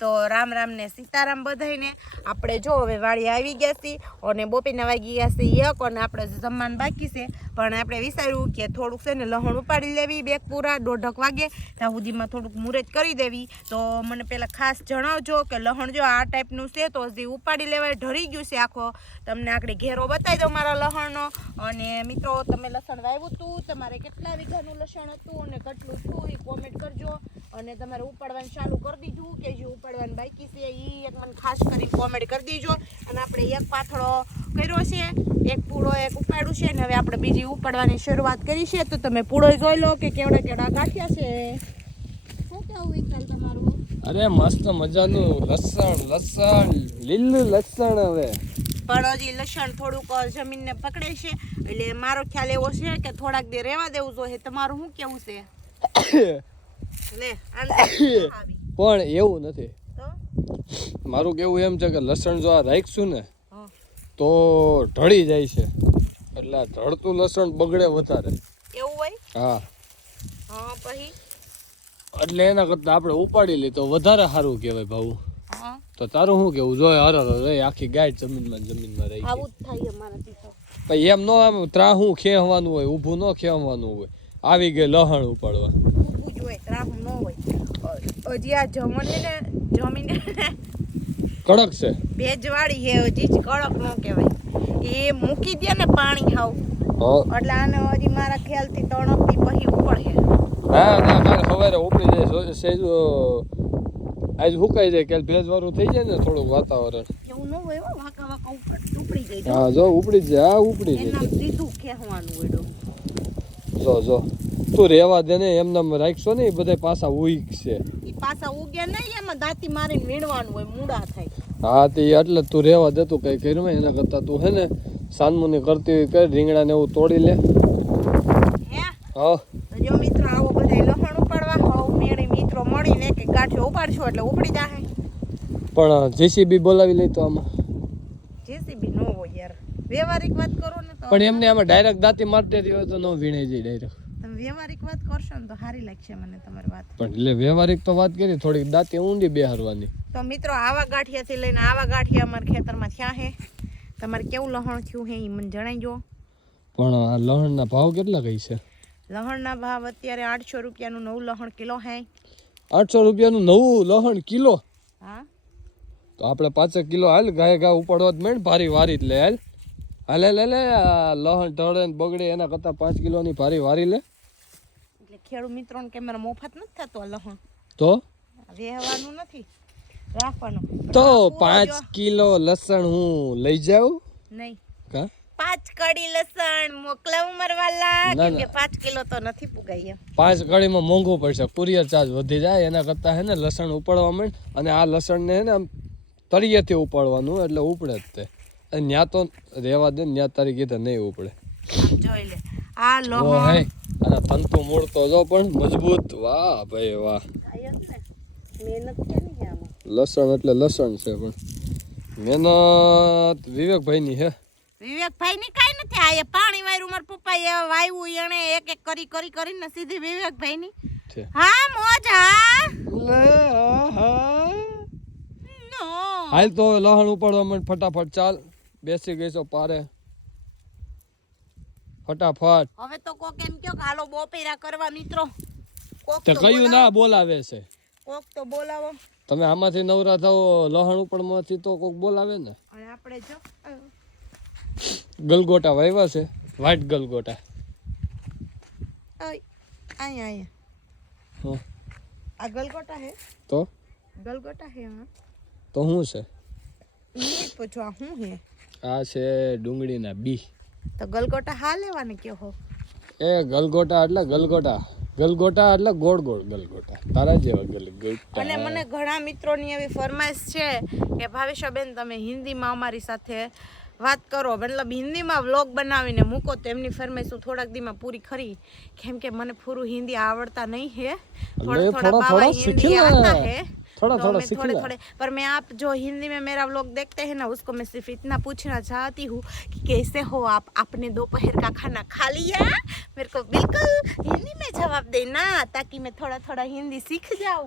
તો રામ રામ ને સીતારામ બધાઈને. આપણે જો હવે વાડી આવી ગયા છીએ અને બપોરના વાગી ગયા છે 1 અને આપણે જમવાનું બાકી છે. પણ આપણે વિચાર્યું કે થોડુંક છે ને લહણ ઉપાડી લેવી, બેગ પૂરા 1:30 વાગે ત્યાં સુધીમાં થોડુંક મુરત કરી દેવી. તો મને પહેલાં ખાસ જણાવજો કે લહણ જો આ ટાઈપનું છે તો હજી ઉપાડી લેવાય, ઢળી ગયું છે આખો. તમને આખરે ઘેરો બતાવી દઉં મારા લહણનો. અને મિત્રો, તમે લસણ વાવ્યું હતું, તમારે કેટલા વીઘાનું લસણ હતું અને કેટલું છું એ કોમેન્ટ કરજો. અને તમારે ઉપાડવાનું ચાલુ કરી દીધું કે જે ઉપાડવાનું બાકી છે એ એક મને ખાસ કરીને કોમેન્ટ કરી દીજો. અને આપણે એક પાથળો કર્યો છે, એક પૂળો એક ઉપાડ્યું છે ને હવે આપણે બીજી ઉપાડવાની શરૂઆત કરી છે. તો તમે પૂળો જોઈ લો કે કેવડા કેવડા ગાંઠિયા છે. શું કેવું વિકલ તમારું? અરે મસ્ત મજાનું લસણ લીલું લસણ. હવે પણ હજી લસણ થોડુંક જમીનને પકડે છે એટલે મારો ખ્યાલ એવો છે કે થોડાક દે રહેવા દેવું જોઈએ. તમારું શું કેવું છે? લે પણ એવું નથી. મારું કેવું એમ છે કે લસણ જો આ રાખશું ને તો ઢળી જાય છે, એટલે ઢળતું લસણ બગડે વધારે. એવું હોય? હા હા. પછી એટલે એના કરતા આપણે ઉપાડી લઈએ તો વધારે સારું કહેવાય ભાવ. તો તારું શું કેવું? જોઈએ હરો આખી ગાય જમીનમાં રહી. આવું જ થાય અમારાથી તો. પછી એમ નો આમ ત્રાહું ખેવાનું હોય, ઊભું ન ખેવાનું હોય. આવી ગઈ લહણ ઉપાડવા. ઊભું જ હોય, ત્રાહું ન હોય. હજી આ જમીન કડક છે, ભેજવાળી છે, હજી જ કડક ન કહેવાય. એ મૂકી દે ને પાણી હાવ એટલે આને હજી મારા ખ્યાલથી 3 દી પછી ઉપડે. ના કાલ સવારે ઉપડી જાય. સેજ આજ સુકાઈ જાય, કાલ ભેજવાળું થઈ જાય ને થોડુંક વાતાવરણ. એવું ન હોય, વાંકા ઉપડી જાય. હા જો ઉપડી જાય. હા ઉપડી જાય. એના સીધું ખેવાનું હોય. જો તું રેવા દે ને, એમને રાખશો ને એ બધા પાછા ઉગશે. એ પાછા ઉગે નહીં, એમાં દાંતી મારીને વીણવાનું હોય, મૂડા થાય. હા તે એટલે તું રેવા દે, તું કઈ કર્યું એના કરતા તું હે ને સાનમુની કરતી હોય કર, રીંગણા ને એવું તોડી લે. હે હા તો જો મિત્રો, આવો બધા લહણ ઉપાડવા હોવ મેળી મિત્રો મળીને કે ગાંઠિયો ઉપાડશો એટલે ઉપડી જાહે. પણ જેસીબી બોલાવી લઈ તો આમાં જેસીબી નો હોય યાર, વ્યવહારિક વાત કરો ને તો. પણ એમને આમાં ડાયરેક્ટ દાંતી મારતી હોય તો ન વીણાઈ જાય ડાયરેક્ટ. તમે વ્યવહારિક વાત કરશો ને તો સારી લાગશે મને તમારી વાત. પણ એટલે વ્યવહારિક તો વાત કરી, થોડીક દાંતી ઊંડી બેહારવાની. તો મિત્રો, આવા ગાંઠિયાથી લઈને આવા ગાંઠિયા અમારા ખેતરમાં થયા છે. તમારે કેવું લહણ થયું છે એ મને જણાવજો. પણ આ લહણના ભાવ કેટલા કઈ છે? લહણના ભાવ અત્યારે 800 રૂપિયાનું નવું લહણ કિલો છે. 800 રૂપિયાનું નવું લહણ કિલો? હા તો આપણે 5 કિલો હાલ ગાય ઉપાડવા જ મેં ભારી વારી જ લે. હાલ લે લહણ ઢળે ને બગડે એના કરતા 5 કિલોની ભારી વારી લે. એટલે ખેડૂત મિત્રોને કેમેરા મોફત નથી થતો આ લહણ, તો વેહવાનું નથી, રાખવાનું. તો 5 કિલો લસણ હું લઈ જાઉં? નહીં, કા 5 કડી લસણ મોકલાવું મારવાલા, કેમ કે 5 કિલો તો નથી પુગાય એમ. 5 કડીમાં મોંઘું પડશે, કુરિયર ચાર્જ વધી જાય. એના કરતા હે ને લસણ ઉપાડવા માંડ. અને આ લસણને હે ને આમ તળિયેથી ઉપાડવાનું એટલે ઉપડે જ તે. અને ન્યા તો રેવા દે, ન્યા તારી કીધે નહીં ઉપડે. આમ જોઈ લે આ ઓ લહણ. હે અને તંતુ મૂળ તો જો પણ મજબૂત. વાહ ભાઈ વાહ, મહેનત છે ને આમાં. લસણ એટલે લસણ છે, પણ મહેનત વિવેકભાઈની હે. વિવેકભાઈ ની કઈ નથી, આ પાણી વાયરું મારા પપ્પાએ વાવ્યું, એને એક એક કરીને સીધી વિવેકભાઈ ની. હા મોજ. હા નો હાલ તો લહણ ઉપાડવા માંડ ફટાફટ. ચાલ બેસી ગઈ છો પારે, ફટાફટ. હવે તો કોક એમ કયો કે હાલો બોપેરા કરવા મિત્રો. કોક તે તો કયું ના બોલાવે છે? કોક તો બોલાવો. તમે આમાંથી નવરા થાઓ લહણ ઉપાડમાંથી તો કોક બોલાવે ને. અને આપણે જો ગલગોટા વાવ્યા છે, વ્હાઈટ ગલગોટા. અહીંયા આ ગલગોટા હે. તો ગલગોટા હે. હા તો શું છે? ઈ પૂછો આ શું હે? આ છે ડુંગળીના બી. તો ગલગોટા હા લેવાને કયો હો? એ ગલગોટા એટલે ગલગોટા એટલે ગોળ ગોળ ગલગોટા, તારા જેવા ગલગોટા. અને મને ઘણા મિત્રોની એવી ફરમાઈશ છે કે ભાવેશાબેન તમે હિન્દીમાં અમારી સાથે વાત કરો, મતલબ હિન્દીમાં વ્લોગ બનાવીને મૂકો. તો એમની ફરમાઈશ હું થોડાક દીમાં પૂરી ખરી, કેમ કે મને પૂરું હિન્દી આવડતા નહીં है, थोड़ा बाबा हिंदी आता है, थोड़ा तो मैं थोड़े पर मैं आप जो हिंदी में मेरा व्लॉग देखते हैं ना, उसको मैं सिर्फ इतना पूछना चाहती हूँ कि कैसे हो आप, आपने दोपहर का खाना खा लिया? मेरे को बिल्कुल हिंदी में जवाब देना ताकि मैं थोड़ा थोड़ा हिंदी सीख जाऊँ.